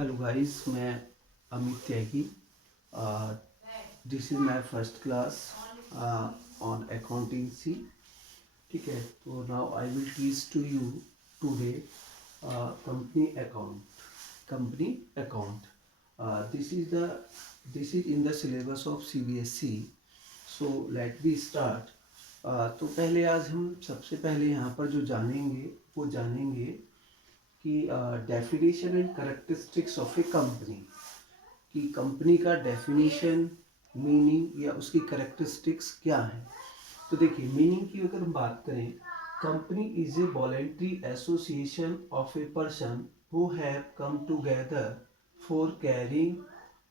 Hello guys, मैं Amit Tyagi. This is my first class on accountancy. ठीक है, तो now I will teach to you today company account. Company account, this is in the syllabus of CBSE। So let be start. तो पहले आज हम सबसे पहले यहाँ पर जो जानेंगे वो जानेंगे कि definition and characteristics of a company. कि कंपनी का डेफिनेशन, मीनिंग या उसकी करेक्टरिस्टिक्स क्या है। तो देखिए, मीनिंग की अगर हम बात करें, company is a voluntary association of a person who have come together for carrying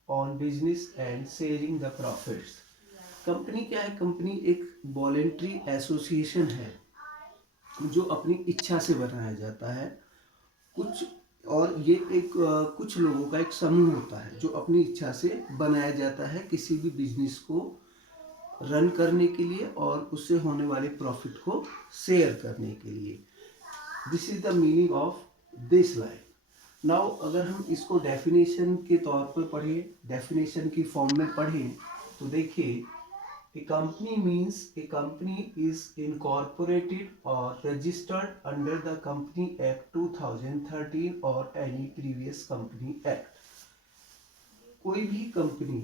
on business and sharing the profits. Company क्या है? कंपनी एक वॉलेंट्री एसोसिएशन है जो अपनी इच्छा से बनाया जाता है। कुछ और ये एक कुछ लोगों का एक समूह होता है जो अपनी इच्छा से बनाया जाता है किसी भी बिजनेस को रन करने के लिए और उससे होने वाले प्रॉफिट को शेयर करने के लिए। This is the meaning of this line. Now अगर हम इसको डेफिनेशन के तौर पर पढ़ें, डेफिनेशन की फॉर्म में पढ़ें, तो देखिए, a company means a company is incorporated or registered under the Company Act 2013 or any previous Company Act। कोई भी कंपनी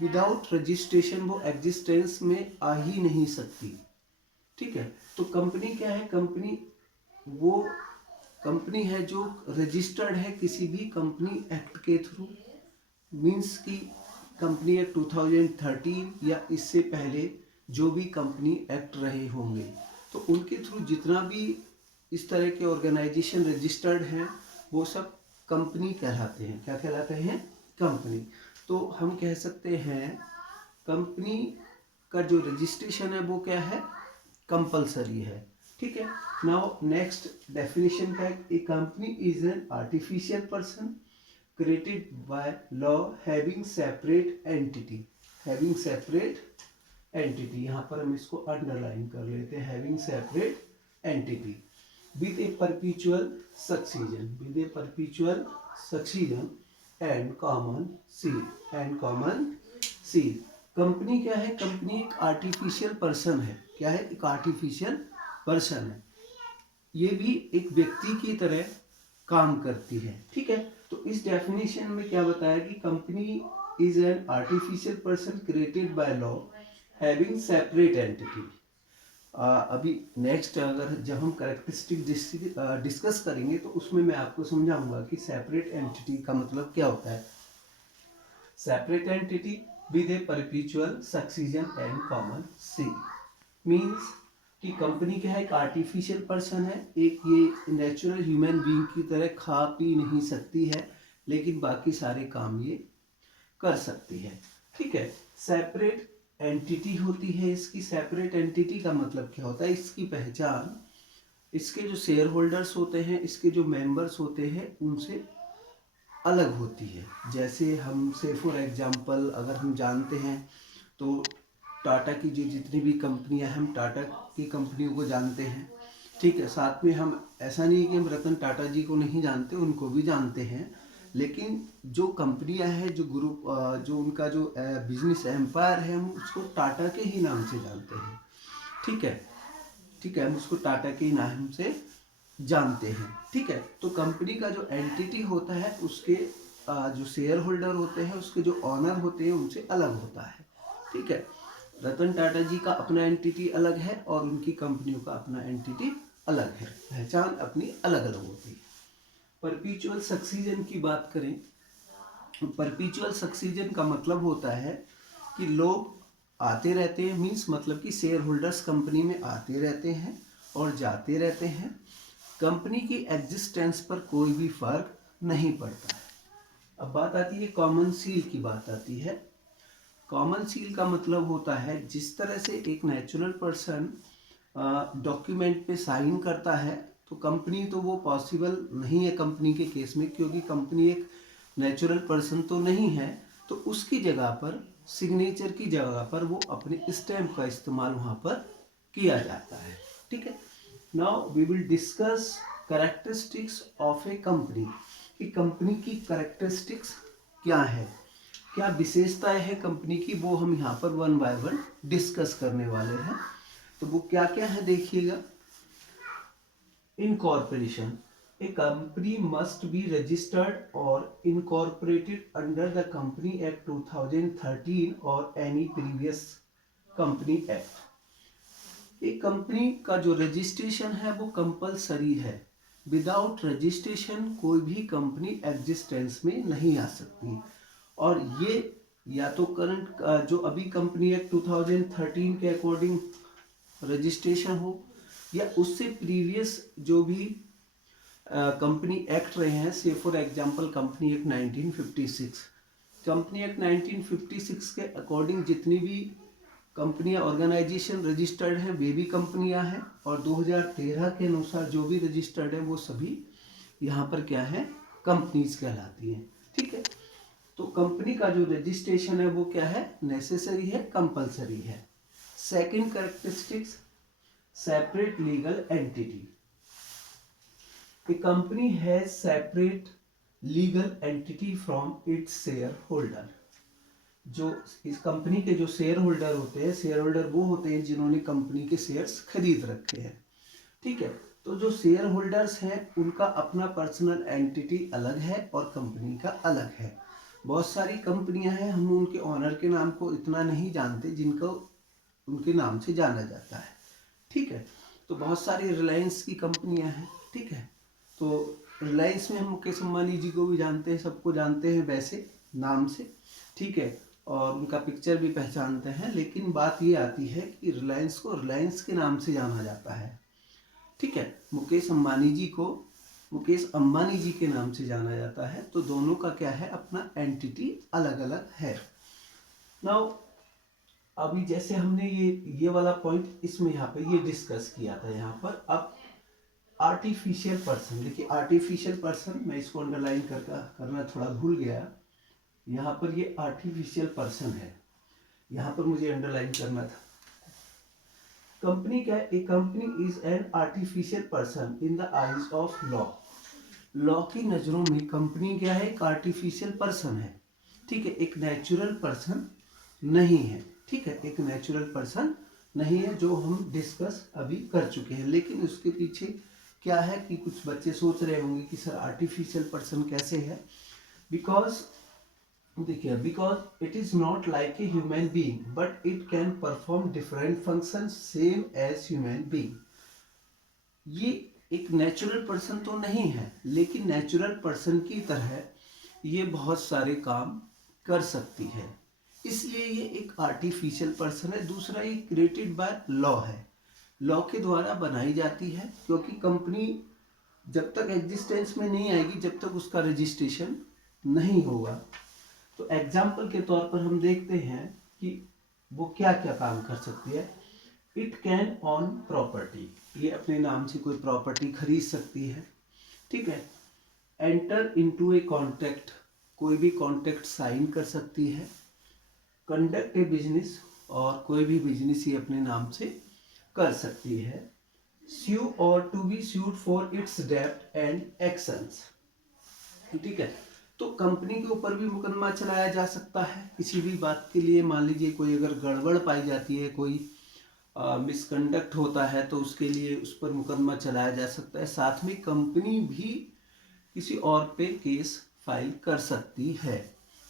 विदाउट रजिस्ट्रेशन वो एग्जिस्टेंस में आ ही नहीं सकती। ठीक है, तो कंपनी क्या है? कंपनी वो कंपनी है जो रजिस्टर्ड है किसी भी कंपनी एक्ट के थ्रू। मीन्स की कंपनी एक्ट 2013 या इससे पहले जो भी कंपनी एक्ट रहे होंगे, तो उनके थ्रू जितना भी इस तरह के ऑर्गेनाइजेशन रजिस्टर्ड हैं वो सब कंपनी कहलाते हैं। क्या कहलाते हैं? कंपनी। तो हम कह सकते हैं कंपनी का जो रजिस्ट्रेशन है वो क्या है? कंपलसरी है। ठीक है। नाउ नेक्स्ट डेफिनेशन का, a company is an artificial person created by law having separate entity। having separate entity, यहाँ पर हम इसको अंडरलाइन कर लेते हैं। having separate entity with a perpetual succession, with a perpetual succession and common seal, and common seal। Company क्या है? Company एक आर्टिफिशियल पर्सन है। क्या है? एक आर्टिफिशियल पर्सन है। ये भी एक व्यक्ति की तरह काम करती है। ठीक है, तो इस डेफिनेशन में क्या बताया कि company is an artificial person created by law having separate entity. अभी नेक्स्ट अगर जब हम करेक्टरिस्टिक डिस्कस करेंगे तो उसमें मैं आपको समझाऊंगा कि सेपरेट एंटिटी का मतलब क्या होता है। Separate entity with a perpetual succession and common seal means कि कंपनी क्या है? एक आर्टिफिशियल पर्सन है, एक ये नेचुरल ह्यूमन बीइंग की तरह खा पी नहीं सकती है, लेकिन बाकी सारे काम ये कर सकती है। ठीक है, सेपरेट एंटिटी होती है इसकी। सेपरेट एंटिटी का मतलब क्या होता है? इसकी पहचान इसके जो शेयर होल्डर्स होते हैं, इसके जो मेंबर्स होते हैं, उनसे अलग होती है। जैसे हम से फॉर एग्जांपल अगर हम जानते हैं तो टाटा की जो जितनी भी कंपनियां हैं, हम टाटा की कंपनियों को जानते हैं। ठीक है, साथ में हम ऐसा नहीं कि हम रतन टाटा जी को नहीं जानते, उनको भी जानते हैं। लेकिन जो कंपनियां हैं, जो ग्रुप, जो उनका जो बिजनेस एम्पायर है, हम उसको टाटा के ही नाम से जानते हैं। ठीक है, ठीक है, हम उसको टाटा के ही नाम से जानते हैं। ठीक है, तो कंपनी का जो एंटिटी होता है उसके जो शेयर होल्डर होते हैं, उसके जो ऑनर होते हैं, उनसे अलग होता है। ठीक है, रतन टाटा जी का अपना एंटिटी अलग है और उनकी कंपनियों का अपना एंटिटी अलग है। पहचान अपनी अलग अलग होती है। परपीचुअल सक्सीजन की बात करें, परपीचुअल सक्सीजन का मतलब होता है कि लोग आते रहते हैं, मीन्स मतलब कि शेयर होल्डर्स कंपनी में आते रहते हैं और जाते रहते हैं। कंपनी की एग्जिस्टेंस पर कोई भी फर्क नहीं पड़ता है। अब बात आती है कॉमन सील की बात आती है। कॉमन सील का मतलब होता है जिस तरह से एक नेचुरल पर्सन डॉक्यूमेंट पे साइन करता है, तो कंपनी तो वो पॉसिबल नहीं है कंपनी के केस में, क्योंकि कंपनी एक नेचुरल पर्सन तो नहीं है। तो उसकी जगह पर, सिग्नेचर की जगह पर, वो अपने स्टैम्प का इस्तेमाल वहाँ पर किया जाता है। ठीक है, now we will discuss characteristics of a company. कि कंपनी की कैरेक्टरिस्टिक्स क्या है, क्या विशेषताएं है कंपनी की, वो हम यहाँ पर वन बाय वन डिस्कस करने वाले हैं। तो वो क्या क्या है देखिएगा। Incorporation, a company must be registered और incorporated under the company act 2013 और एनी प्रीवियस कंपनी एक्ट। एक कंपनी का जो रजिस्ट्रेशन है वो कंपलसरी है। विदाउट रजिस्ट्रेशन कोई भी कंपनी एग्जिस्टेंस में नहीं आ सकती। और ये या तो करंट जो अभी कंपनी एक्ट 2013 के अकॉर्डिंग रजिस्ट्रेशन हो, या उससे प्रीवियस जो भी कंपनी एक्ट रहे हैं, से for example company act 1956। Company act 1956 के अकॉर्डिंग जितनी भी कंपनियां ऑर्गेनाइजेशन रजिस्टर्ड हैं वे भी कंपनियां हैं, और 2013 के अनुसार जो भी रजिस्टर्ड है वो सभी यहाँ पर क्या है, कंपनीज कहलाती हैं। ठीक है, तो कंपनी का जो रजिस्ट्रेशन है वो क्या है, नेसेसरी है, कंपलसरी है। Second characteristics, separate legal entity. A company has separate legal entity from its shareholder। जो इस कंपनी के जो शेयर होल्डर होते हैं, शेयर होल्डर वो होते हैं जिन्होंने कंपनी के शेयर्स खरीद रखे हैं। ठीक है, तो जो शेयर होल्डर्स हैं उनका अपना पर्सनल एंटिटी अलग है और कंपनी का अलग है। बहुत सारी कंपनियां हैं, हम उनके ऑनर के नाम को इतना नहीं जानते जिनको उनके नाम से जाना जाता है। ठीक है, तो बहुत सारी रिलायंस की कंपनियां हैं। ठीक है, तो रिलायंस में हम मुकेश अम्बानी जी को भी जानते हैं, सबको जानते हैं वैसे नाम से। ठीक है, और उनका पिक्चर भी पहचानते हैं, लेकिन बात ये आती है कि रिलायंस को रिलायंस के नाम से जाना जाता है। ठीक है, मुकेश अम्बानी जी को मुकेश अंबानी जी के नाम से जाना जाता है। तो दोनों का क्या है, अपना एंटिटी अलग अलग है। नाउ अभी जैसे हमने ये वाला पॉइंट इसमें यहाँ पे ये डिस्कस किया था यहाँ पर। अब आर्टिफिशियल पर्सन, देखिए आर्टिफिशियल पर्सन, मैं इसको अंडरलाइन करना थोड़ा भूल गया। यहाँ पर ये आर्टिफिशियल पर्सन है, यहाँ पर मुझे अंडरलाइन करना था। कंपनी क्या है, a company is an artificial person in the eyes of law. Law की नजरों में कंपनी क्या है, एक आर्टिफिशियल पर्सन है। ठीक है, एक नेचुरल पर्सन नहीं है। ठीक है, एक नेचुरल पर्सन नहीं है, जो हम डिस्कस अभी कर चुके हैं। लेकिन उसके पीछे क्या है कि कुछ बच्चे सोच रहे होंगे कि सर आर्टिफिशियल पर्सन कैसे है। बिकॉज देखिए, because it is not like a human being but it can perform different function same as human being. ये एक नेचुरल पर्सन तो नहीं है, लेकिन नेचुरल पर्सन की तरह ये बहुत सारे काम कर सकती है, इसलिए ये एक आर्टिफिशियल पर्सन है। दूसरा, ये क्रिएटेड बाय लॉ है, लॉ के द्वारा बनाई जाती है, क्योंकि कंपनी जब तक एग्जिस्टेंस में नहीं आएगी जब तक उसका रजिस्ट्रेशन नहीं होगा। तो एग्जाम्पल के तौर पर हम देखते हैं कि वो क्या क्या काम कर सकती है। इट कैन ऑन प्रॉपर्टी, ये अपने नाम से कोई प्रॉपर्टी खरीद सकती है। ठीक है, एंटर इनटू ए कॉन्ट्रैक्ट, कोई भी कॉन्ट्रैक्ट साइन कर सकती है। कंडक्ट ए बिजनेस, और कोई भी बिजनेस ये अपने नाम से कर सकती है। sue और to be sued for its डेब्ट एंड एक्शंस। ठीक है, तो कंपनी के ऊपर भी मुकदमा चलाया जा सकता है किसी भी बात के लिए। मान लीजिए कोई अगर गड़बड़ पाई जाती है, कोई मिसकंडक्ट होता है, तो उसके लिए उस पर मुकदमा चलाया जा सकता है। साथ में कंपनी भी किसी और पे केस फाइल कर सकती है।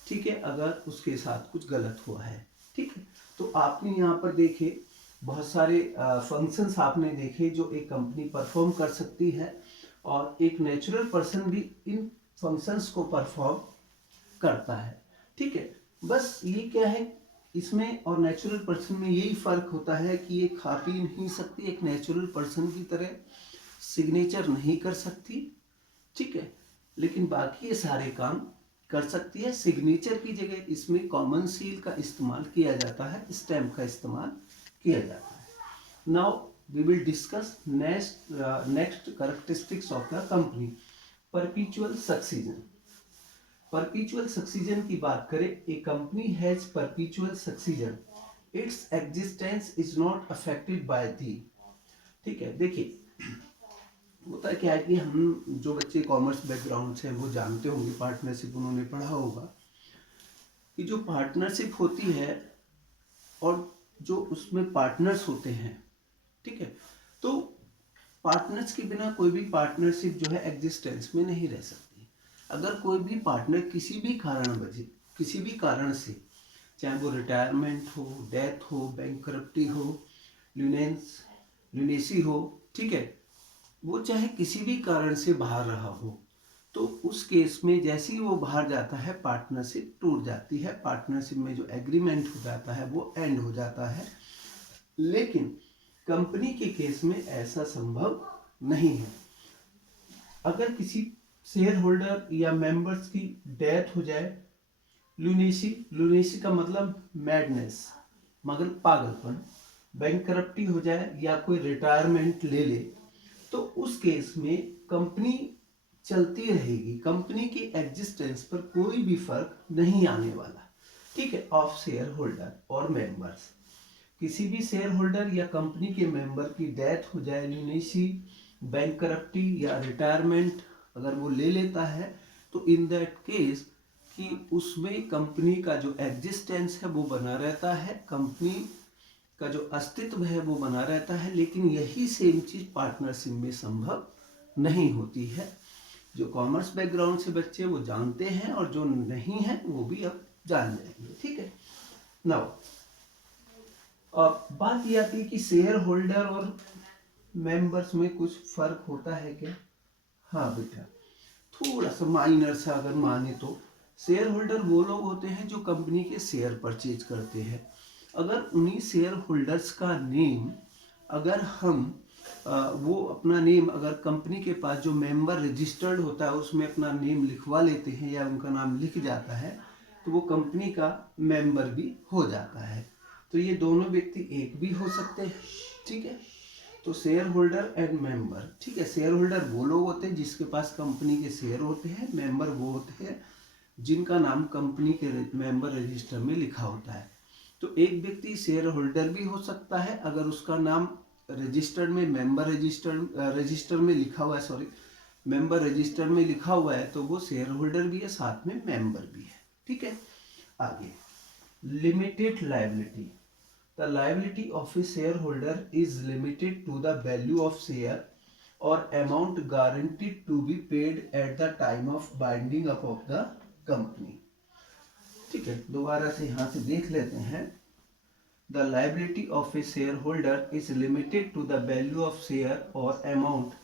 ठीक है, अगर उसके साथ कुछ गलत हुआ है। ठीक है, तो आपने यहाँ पर देखे बहुत सारे फंक्शंस आपने देखे जो एक कंपनी परफॉर्म कर सकती है, और एक नेचुरल पर्सन भी इन फंक्शंस को परफॉर्म करता है। ठीक है, बस ये क्या है इसमें और नेचुरल पर्सन में यही फर्क होता है कि ये खा पी नहीं सकती, एक नेचुरल पर्सन की तरह सिग्नेचर नहीं कर सकती। ठीक है, लेकिन बाकी ये सारे काम कर सकती है। सिग्नेचर की जगह इसमें कॉमन सील का इस्तेमाल किया जाता है, स्टैम्प का इस्तेमाल किया जाता है। Now we will discuss next characteristics of the company. Perpetual succession, perpetual succession की बात करें, a company has perpetual succession, its existence is not affected by the. ठीक है, देखिए होता क्या है कि हम जो बच्चे कॉमर्स बैकग्राउंड से हैं वो जानते होंगे, पार्टनरशिप उन्होंने पढ़ा होगा कि जो पार्टनरशिप होती है और जो उसमें पार्टनर्स होते हैं, ठीक है, तो पार्टनर्स के बिना कोई भी पार्टनरशिप जो है एग्जिस्टेंस में नहीं रह सकती। अगर कोई भी पार्टनर किसी भी कारण से, चाहे वो रिटायरमेंट हो, डेथ हो, बैंकरप्टी हो, ल्यूनेसी हो, ठीक है, वो चाहे किसी भी कारण से बाहर रहा हो, तो उस केस में जैसे ही वो बाहर जाता है पार्टनरशिप टूट जाती है, पार्टनरशिप में जो एग्रीमेंट हो जाता है वो एंड हो जाता है। लेकिन कंपनी के केस में ऐसा संभव नहीं है। अगर किसी शेयर होल्डर या मेंबर्स की डेथ हो जाए, लुनेसी का मतलब मैडनेस, मगर पागलपन, बैंकरप्टी हो जाए या कोई रिटायरमेंट ले ले, तो उस केस में कंपनी चलती रहेगी, कंपनी की एग्जिस्टेंस पर कोई भी फर्क नहीं आने वाला, ठीक है, ऑफ शेयर होल्डर और मेंबर्स। किसी भी शेयर होल्डर या कंपनी के मेंबर की डेथ हो जाए, ल्यूनेसी, बैंकरप्टी या रिटायरमेंट अगर वो ले लेता है, तो इन दैट केस कि उसमें कंपनी का जो एग्जिस्टेंस है वो बना रहता है, कंपनी का जो अस्तित्व है वो बना रहता है। लेकिन यही सेम चीज पार्टनरशिप में संभव नहीं होती है। जो कॉमर्स बैकग्राउंड से बच्चे वो जानते हैं और जो नहीं है वो भी अब जान जाएंगे, ठीक है। नाउ अब बात यह आती है कि शेयर होल्डर और मेंबर्स में कुछ फर्क होता है क्या? हाँ बेटा, थोड़ा सा माइनर सा अगर माने तो शेयर होल्डर वो लोग होते हैं जो कंपनी के शेयर परचेज करते हैं। अगर उन्हीं शेयर होल्डर्स का नेम अगर हम वो अपना नेम अगर कंपनी के पास जो मेंबर रजिस्टर्ड होता है उसमें अपना नेम लिखवा लेते हैं या उनका नाम लिख जाता है, तो वो कंपनी का मेंबर भी हो जाता है। तो ये दोनों व्यक्ति एक भी हो सकते हैं, ठीक है। तो शेयर होल्डर एंड मेंबर, ठीक है। शेयर होल्डर वो लोग होते हैं जिसके पास कंपनी के शेयर होते हैं, मेंबर वो होते हैं जिनका नाम कंपनी के मेंबर रजिस्टर में लिखा होता है। तो एक व्यक्ति शेयर होल्डर भी हो सकता है अगर उसका नाम रजिस्टर्ड में मेंबर रजिस्टर में लिखा हुआ है, सॉरी, मेंबर रजिस्टर में लिखा हुआ है, तो वो शेयर होल्डर भी है, साथ में मेंबर भी है, ठीक है। आगे limited liability. The liability of a shareholder is limited to the value of share or amount guaranteed to be paid at the time of binding up of the company, ठीक है। दोबारा से यहाँ से देख लेते हैं। The liability of a shareholder is limited to the value of share or amount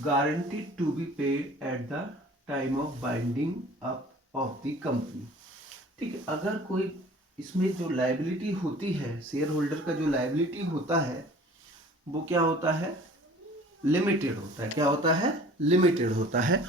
guaranteed to be paid at the time of binding up of the company, ठीक है। अगर कोई इसमें जो लायबिलिटी होती है, शेयर होल्डर का जो लायबिलिटी होता है वो क्या होता है? लिमिटेड होता है। क्या होता है? लिमिटेड होता है।